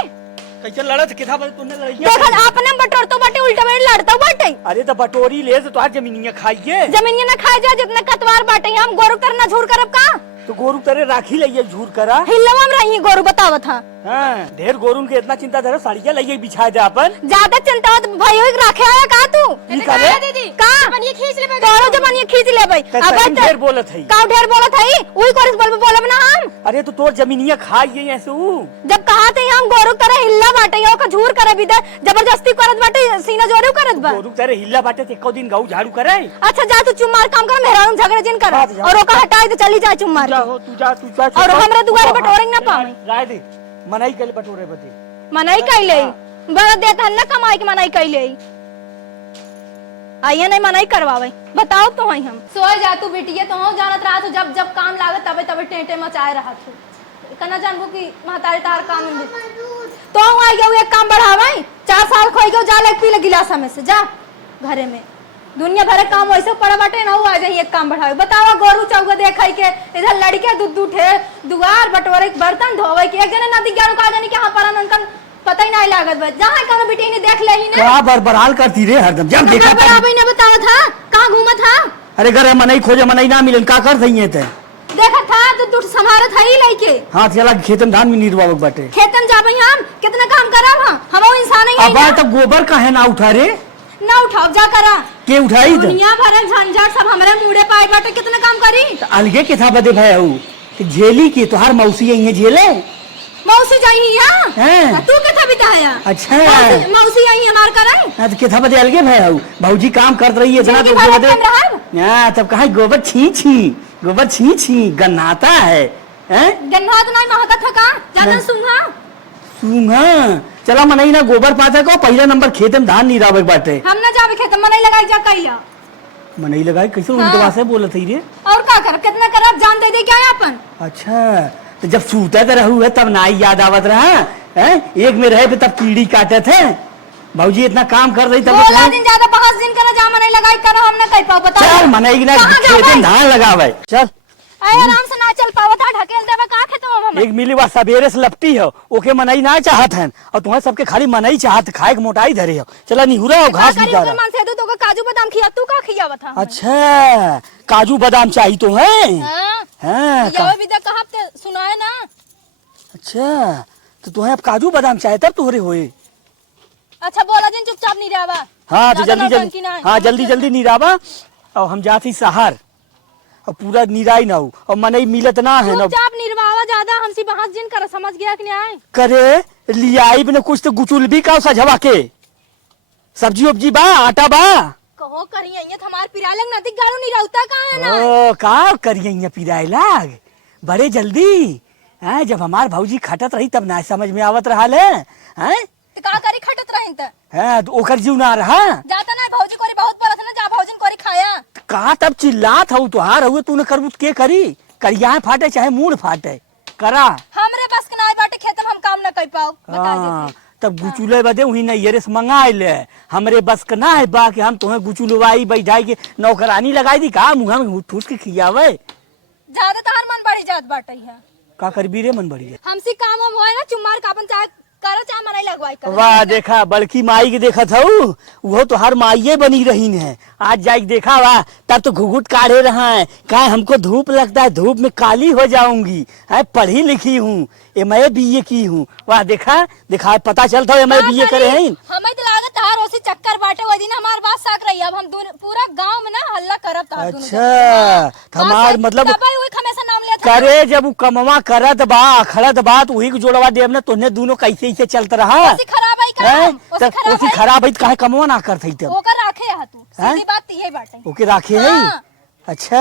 कैसे लड़त किथा बजे तूने लड़ाई देखल आपने बटोर तो बाटे उल्टा बेड़ लड़ता बाटे। अरे तो बटोरी ले तो तुहार जमीनिया खाइए जमीनिया ना खा जा जितना कतवार बाटे हम गोरु करना झूठ करब का तो गोरू तेरे राखी लइए झूर करा हिलवा में रही गोरु बतावत था। हाँ ढेर गोरून के इतना चिंता धरो साड़िया लइए बिछा दे अपन ज्यादा चिंता हो तो भाई होई राखे आया का तू ई करे दीदी का बनिए खींच ले तोरो जमानिया खींच लेबै अब ढेर बोलत है का ढेर बोलत हई ओई कोरिस बोलब ना हम। अरे तो तोर जमीनिया खाइए ऐसे ऊ जब कहा थे हम गोरु करे हिल्ला बाटे यो का झूर करे बिदा जबरदस्ती करत बाटे सीना जोरू करत बा। गोरू तेरे हिल्ला बाटे ते एको दिन गाऊ झाड़ू करे। अच्छा जा तू चुम्मार काम कर मेहरारू झगड़े जिन कर हाँ, जा। और ओका हटाई तो चली जा चुम्मार जा हो तू जा और हमरा दुआरे बटोरेंग ना पावे। राय दे मनाई कल बटोरे बदे मनाई कैले बड़ा देता न कमाई के मनाई कैले आइए नहीं मनाई करवावे बताओ तो हई हम सोए जा तू बिटिया तो हो जानत रहा तू जब जब काम लागे तबे तबे टेंटे मचाए रहा तू कना जानबो कि महतारी तार काम में तो आई गयो एक काम बढ़ावे 4 साल खोई गयो जा ले पी ले गिलास में से जा घरे में दुनिया भर के काम वैसे पड़ा बाटे ना आ जाई एक काम बढ़ावे बतावा गोरू चौगा देखई के इधर लड़के दूध उठे दुआर बटोरे बर्तन धोवे के एक जने नदी गारू का जानी के हां परन उनकन पता ही नहीं लागत बा जहां कोनो बेटी ने देख लेही ने क्या बरबराल करती रे हरदम जब देखा बराबर ने बताया था कहां घूमा था। अरे घर मनई खोजे मनई ना मिलन का कर सही है ते देखा था तो तू संभारत हई लइके हां चला खेतन धान में निर्वावक बाटे खेतन जाबई हम कितना काम करब हम इंसान ही अब तब गोबर काहे ना उठा रे ना उठाओ जा करा के उठाई दुनिया भर झंझट सब हमरे मुड़े पाए बाटे कितना काम करी अलगे के था बदे भाई हूं कि झेली की तोहार मौसी आई है झेले मौसी जाई हां हैं? तू कथा बिताया अच्छा मौसी आई हमार कराई हां तो के था बदे अलगे भाई हूं भौजी काम करत रही है इतना तो जिनकी बदे भारत में रहब। हां तब कहा गोबर छी गन्नाता है हैं गन्नात नहीं महकत था का ज्यादा सुंघा सूंघा चला मनई ना गोबर पाता को पहला नंबर खेत में धान नहीं रावे बाटे हम ना जावे खेत में नहीं लगाई जा कैला मनई लगाई कैसे उल्टा से बोलत है रे और का कर कितना करब जान दे क्या है अपन अच्छा तो जब सूता तो रहू है तब नाई याद आवत रहा हैं एक में रहे पे तब कीड़ी काटे थे भौजी इतना काम कर रही तब बोला दिन ज्यादा 5 दिन करा जा नहीं लगाई करा हम ना कह पाओ बता चल मनई ना कहाँ खेत जाबै? में धान लगावे चल आए आराम से ना चल पावत है ढकेल देबे का खेत में हम एक मिली बात सवेरे से लपटी है ओके मनई ना चाहत है और तुम्हें सबके खाली मनई चाहत खाए के मोटाई धरे हो चला निहुरा हो घास करी निकाला मन से दो तो काजू बादाम खिया तू का खियावत था अच्छा काजू बादाम चाहिए तो है हां हाँ ये भी देख कहब ते सुनाए ना अच्छा तो तुम्हें अब काजू बादाम चाहे तब तोहरे होए अच्छा बोला दिन चुपचाप नहीं रहवा हाँ तो ज्यादा जल्दी नौटंकी जल्दी ना। हाँ जल्दी जल्दी नीरावा और हम जाती सहार और पूरा निराई ना हो और मनई मिलत ना है ना चुपचाप निर्वावा ज्यादा हमसी बहस जिन कर समझ गया कि नहीं आए करे लियाई ने कुछ तो गुचुल भी का सजवा के सब्जी उब्जी बा आटा बा कहो करिए ये हमार पिरा लग नदी गाड़ू नहीं रहता का है ना ओ का करिए पिराए लाग बड़े जल्दी हैं जब हमार भौजी खटत रही तब ना समझ में आवत रहा ले हैं तो का करी खटत रहिन त हैं तो ओकर जीव ना रहा जाता ना भौजी कोरी बहुत बरस ना जा भौजन कोरी खाया का तब चिल्लात हूँ तुहार हुए तू न करबू के करी करिया फाटे चाहे मूड फाटे करा हमरे बस के नाय बाटे खेत में हम काम ना कर पाओ बता हाँ, दे तब गुचुले बदे वही नहीं ये रेस मंगाए ले हमरे बस का ना है बा कि हम तुम्हें गुचुलवाई बैठाई के नौकरानी लगाई दी का मुँह में ठूस के खियावे ज्यादा तार मन बढ़ी जात बाटे है का करबी रे मन बढ़िया हमसी काम हम होए ना चुम्मार कापन चाहे करो चाहे मनाई लगवाई कर वाह देखा बड़की माई के देखा था वो तो हर माइये बनी रही है आज जाके देखा वाह तब तो घुघुट काढ़े रहा है कहा हमको धूप लगता है धूप में काली हो जाऊंगी है पढ़ी लिखी हूँ मैं बीए की हूँ वाह देखा पता चलता है मैं बीए करे हैं हमें तो लागत हार ओसी चक्कर बाटे वो दिन हमार बात साक रही अब हम पूरा गांव में ना हल्ला करब तार अच्छा हमार मतलब हमेशा नाम लिया था करे जब वो कमवा करत बा खड़त बात वही को जोड़वा देव ना तोने दोनों कैसे ऐसे चलत रहा ओसी खराब है का ओसी खराब है काहे कमवा ना करत तब ओकर राखे है तू हैं? सीधी बात यही बाटे ओके राखे है हाँ। अच्छा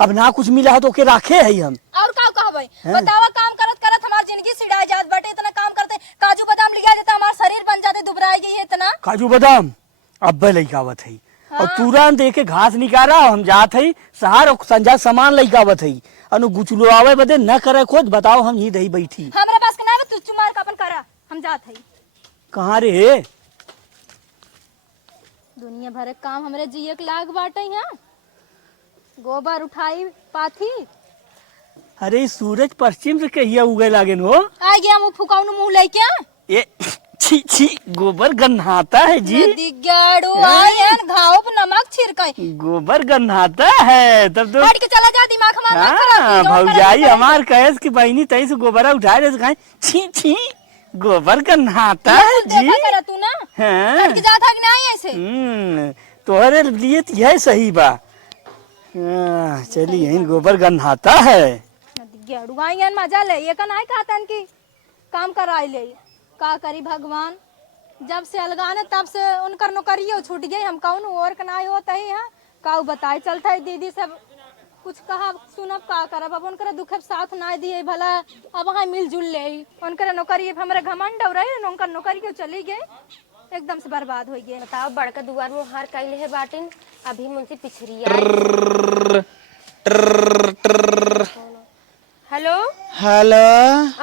अब ना कुछ मिला है तो ओके राखे है हम और का कहबै बतावा काम करत करत हमार जिंदगी सिड़ा जात बाटे इतना काम करते काजू बादाम लिया देता हमार शरीर बन जाते दुबराई गई इतना काजू बादाम अब लइकावत है और तुरंत एक घास निकाला हम जात है सहार और संजा सामान लइकावत है अनु गुचलो आवे बदे न करे खोज बताओ हम ही दही बैठी हमरे पास के ना तू चुमार कापन करा हम जात है कहाँ रे दुनिया भर के काम हमरे जिए के लाग बाटे यहाँ गोबर उठाई पाथी अरे सूरज पश्चिम से कहिया उगे लागे नो आ गया मुंह फुकाउनु मुंह लेके ये छी छी गोबर गन्हाता है जी। दिगाड़ू आयन घाव पे नमक छिड़काई। गोबर गन्हाता है तब तो। हट के चला जा, दिमाग हमारा मत खराब हाँ की, जो भौजाई करे हमार कहेस कि बहनी तई से गोबरा उठा रहे खाए। छी छी गोबर गन्हाता है जी। देखा करा तू ना, हाँ। हट के जा था कि नहीं ऐसे। तोहरे लिए तो यह सही बा। हाँ, चली यही गोबर गन्हाता है। दिगाड़ू आयन मजा ले, ये का नहीं कहतन की काम कराई ले। का करी भगवान, जब से अलगाने तब से उनकर नौकरियों छूट गई। हम कौन और का नहीं होता ही है का बताए चलता है। दीदी सब कुछ कहा सुनब का करब, अब उनकर दुख साथ ना दिए भला अब वहाँ मिलजुल ले। उनकर नौकरी हमारे घमंड हो रहे, उनकर नौकरी क्यों चली गई, एकदम से बर्बाद हो गए। बताओ बड़का दुआर में हार कैले है बाटिन, अभी मुझसे पिछड़ी हेलो हेलो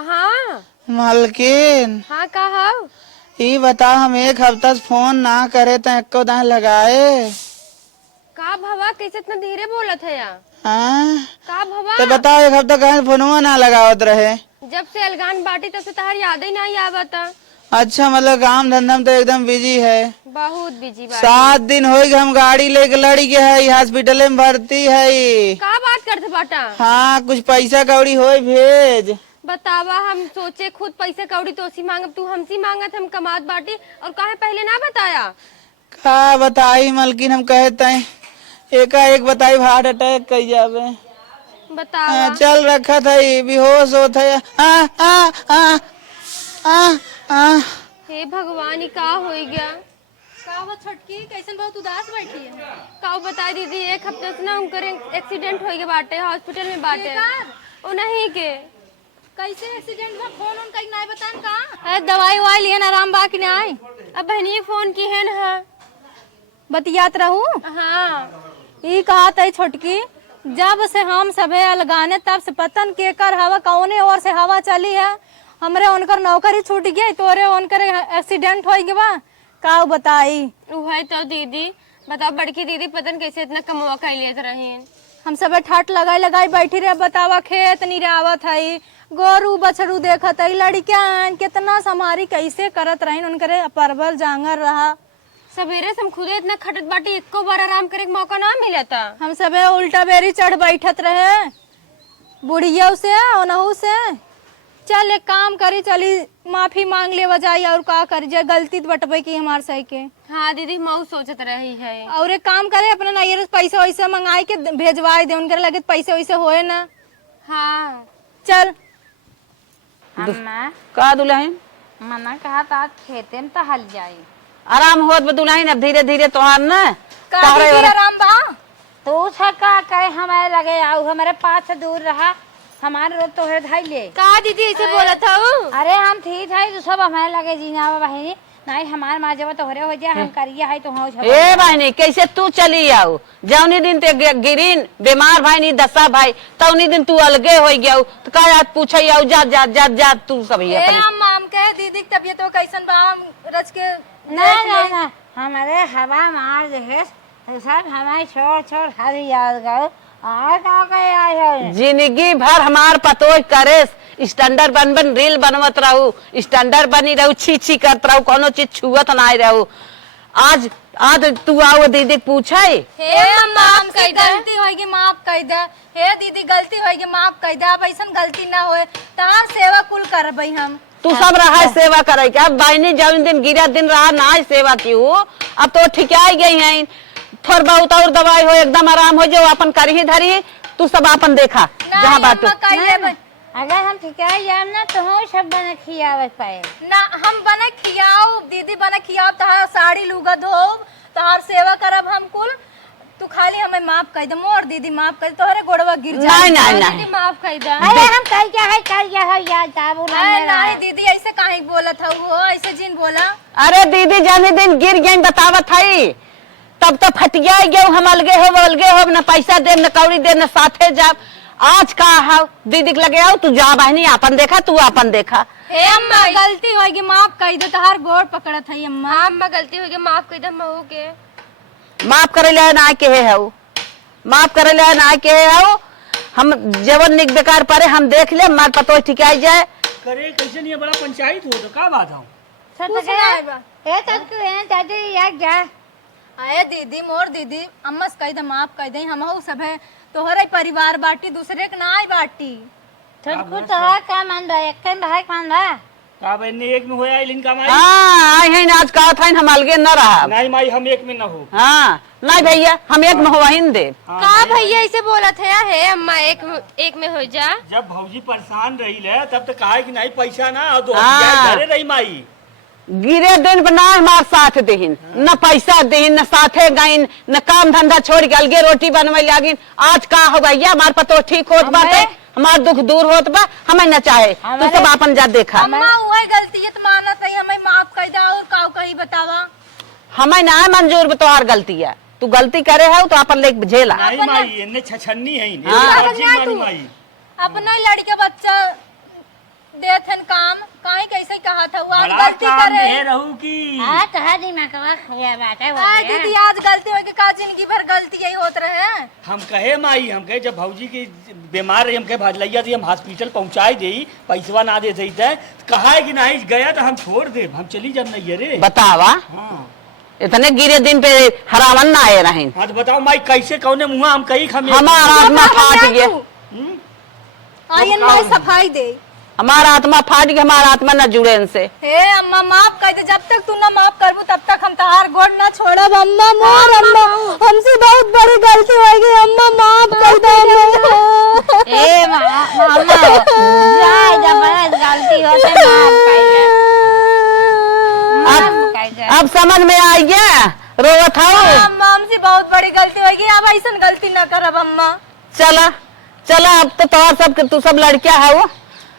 हाँ मालकिन, हाँ कहा ये बताओ हम एक हफ्ता से फोन ना करे तो एको दान लगाए। का भवा कैसे इतना धीरे बोलत है यार? हाँ? का भवा तो बताओ एक हफ्ता कहे फोनवा ना लगावत रहे। जब से अलगान बाटी तब से तहार याद ही नहीं आवता। अच्छा मतलब काम धंधा में तो एकदम बिजी है। बहुत बिजी बात। 7 दिन हो गए हम गाड़ी लेके लड़ी के है, हॉस्पिटल में भर्ती है। का बात करते बाटा? हाँ कुछ पैसा कौड़ी हो भेज। बतावा, हम सोचे खुद पैसे कौड़ी तो उसी मांगब, तू हमसी मांगत, हम कमात बाटी और काहे पहले ना बताया? का बताई मलकिन, हम कहते हैं एक बताई हार्ट अटैक कर जावे। बतावा चल रखा था ये बेहोश होता है। आ, आ, आ, आ, आ। हे भगवान, ये का हो गया? का वो छटकी कैसन बहुत उदास बैठी है। का बता दीदी, एक हफ्ते से ना उनकर एक्सीडेंट हो गया बाटे, हॉस्पिटल में बाटे। ओ नहीं के कैसे एक्सीडेंट में फोन उनका नहीं बतान का? दवाई ववाई लिए आराम बा कि नहीं? अब बहनी फोन की है ना बतियात रहूं। हाँ ये कहा था छोटकी, जब से हम सभे अलगाने तब से पतन के कर हवा कौने और से हवा चली है। हमरे उनकर नौकरी छूट गई, तोरे उनकर एक्सीडेंट हो गया। का बताई वही तो दीदी, बताओ बड़की दीदी पतन कैसे इतना कमवा कर लेते रही। हम सब ठाट लगाई लगाई बैठी रहे। बतावा खेत निरावत है, गोरू बछड़ू देखत है, लड़कियां कितना समारी कैसे करत रही। उनकरे परवल जांगर रहा। सवेरे से हम खुदे इतना खटत बाटी, एको बार आराम करे के मौका ना मिलता। हम सब उल्टा बेरी चढ़ बैठत रहे बुढ़िया से ओनहू से। चल एक काम करी, चली माफी मांग ले बजाई और का करी, जे गलती बटबे की हमार सही के। हाँ दीदी, मऊ सोचत रही है। और एक काम करे, अपने नैयर पैसे वैसे मंगाई के भेजवाई दे, उनके लगे पैसे वैसे होए ना। हाँ चल अम्मा का दुल्हन मना कहा था खेते में तो हल जाई। आराम होत बा दुल्हन, अब धीरे धीरे तोहार न का दीदी आराम बा? तो का करे हमारे लगे आओ, हमारे पास से दूर रहा, हमारे रोग तो धाई ले। का दीदी ऐसे बोला था? अरे हम ठीक है तो सब हमारे लगे जीना बहनी नहीं, हमारे माँ जब तोहरे हो जाए हम करिए है तो हो ए बहनी कैसे तू चली आओ? जौनी दिन ते गिरीन बीमार भाई नी दसा भाई, तौनी दिन तू अलगे हो गया तो का याद पूछे आओ? जा जा जा जा तू सब ए हम कहे दीदी की तबीयत तो कैसन बा, हम रच के ना हमारे हवा मार दे सब हमारे छोड़ छोड़ हर याद गो और का आए हो। जिंदगी भर हमार पतोय करे स्टैंडर्ड बन बन रील बनवत रहू, स्टैंडर्ड बनी रहू, छी छी करत रहू, कोनो चीज छुअत ना रहू। आज आज तू आओ दीदी पूछे हे माफ कर दे, गलती होगी माफ कर दे। हे दीदी गलती होगी माफ कर दे, अब ऐसा गलती ना होए तार सेवा कुल करबई हम। तू सब रहा सेवा करे के। अब बहनी जौन दिन गिरा दिन रहा ना सेवा की हो, अब तो ठिकाई गई है। थोड़ बहुत और दवाई हो, एकदम आराम हो जाओ, अपन करही धरी तू सब अपन देखा जहाँ बाटो। अगर हम ठिकाई जाए ना तो हम सब बने खियावे पाए ना, हम बने खियाओ दीदी बने खियाओ, तहार साड़ी लुगा धोब, तहार सेवा करब हम कुल। तू खाली हमें माफ कर दे, मोर दीदी माफ कर दे, तोहरे गोड़वा गिर जाए। नहीं नहीं माफ कर दे। अरे हम कह क्या है याद ताबू नहीं दीदी ऐसे काहे बोलत हो, ऐसे जिन बोला। अरे दीदी जाने दिन गिर गई बतावत है, तब तो फटिया गए हम अलगे हो न पैसा दे न कौड़ी दे न साथे जाब। आज का हाउ दीदी के लगे आओ, तू जा बहनी अपन देखा, तू अपन देखा। हे अम्मा गलती होगी माफ कर दे, तहार गोड़ पकड़त है अम्मा। हाँ अम्मा गलती हो गई, माफ कर दे मऊ के। माफ करे ले ना के है, माफ करे ले ना के है। हम जवन निक बेकार परे हम देख ले, मार पतो ठिकाई जाए। करे कैसे नहीं बड़ा पंचायत हो तो का बात हो? कुछ ना आए बा। आए दीदी मोर दीदी अम्मा से कह दे माफ कह दे हम सब है तोहरे परिवार बाटी दूसरे के ना आई बाटी। का बहने एक में होया इनका माई हाँ आए हैं आज कहा था हम अलगे न रहा। नहीं माई हम एक में न हो। हाँ नहीं भैया हम एक में हो वही दे। का भैया ऐसे बोला था है अम्मा एक में हो जा। जब भौजी परेशान रही है तब तो कहा कि नहीं पैसा ना और दो हाँ। घरे रही माई गिरे दिन बना हमार साथ देहिन न पैसा देहिन न साथे गईन न काम धंधा छोड़ के अलगे रोटी बनवे लागिन। आज का हो भैया हमार पतो ठीक होत बाटे हमार दुख दूर होत बा हमें न चाहे तू सब अपन जा देखा। अम्मा वही गलती है तो मानत है हमें माफ कर दे और काऊ कही बतावा। हमें ना मंजूर तोहार गलती है तू गलती करे है तो अपन लेके झेला। नहीं माई इन्ने छछन्नी है हाँ। माई अपना लड़के बच्चा देथन काम काहे कैसे कहा था वो आज बड़ा गलती काम करे। है रहू की आए दीदी आज गलती हो का जिंदगी भर गलती यही होत रहे। हम कहे माई हम कहे जब भौजी की बीमार रही हम कहे भाजलैया थी हम हॉस्पिटल पहुंचाई दे पैसवा ना दे कहा है कि नहीं गया तो हम छोड़ दे हम चली जब नहीं रे बतावा हाँ। इतने गिरे दिन पे हरावन ना आए रहे। हाँ तो बताओ माई कैसे कौने मुँह हम कही हमारा आत्मा फाट गया आयन माई सफाई दे हमारा आत्मा फाट गया हमारा आत्मा न जुड़े इनसे। हे अम्मा माफ कर दे जब तक तू ना माफ करबू तब तक हम तहार गोड़ ना छोड़ब। अम्मा मोर अम्मा हमसे बहुत बड़ी गलती हो गई अम्मा माफ कर दे। ए मामा गलती होते अब समझ में आ गया रोवत हो। अम्मा हमसे बहुत बड़ी गलती हो गई अब ऐसा गलती ना करब अम्मा। चला चला अब तो तोहर सब तू सब लड़कियां है वो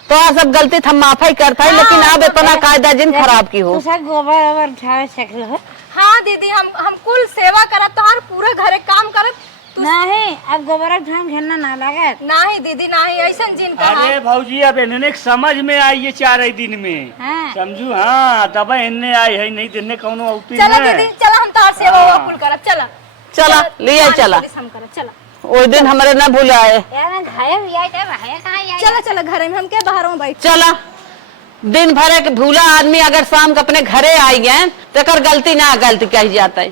तो सब गलती हम माफी करता है लेकिन अब इतना कायदा जिन खराब की हो। गोबर उठावे सकलो। हाँ दीदी हम कुल सेवा करब तोहार पूरा घरे काम करब। नहीं अब गोबर ठाम खेलना ना लगे। नहीं दीदी नहीं ऐसा जिन कहा। अरे भौजी अब इन्हें समझ में आई ये 4 दिन में हाँ। समझू हाँ तब इन्ने आई है नहीं तो इन्ने कौनो औती चला दीदी चला हम तोहार सेवा कुल करब। चला चला लिया चला हम करब चला। वो दिन हमारे न भूलाए। चला चला घरे में हम के बाहर में बैठ। चला दिन भर के भूला आदमी अगर शाम को अपने घरे आई गए तो गलती ना गलती कही जाता है।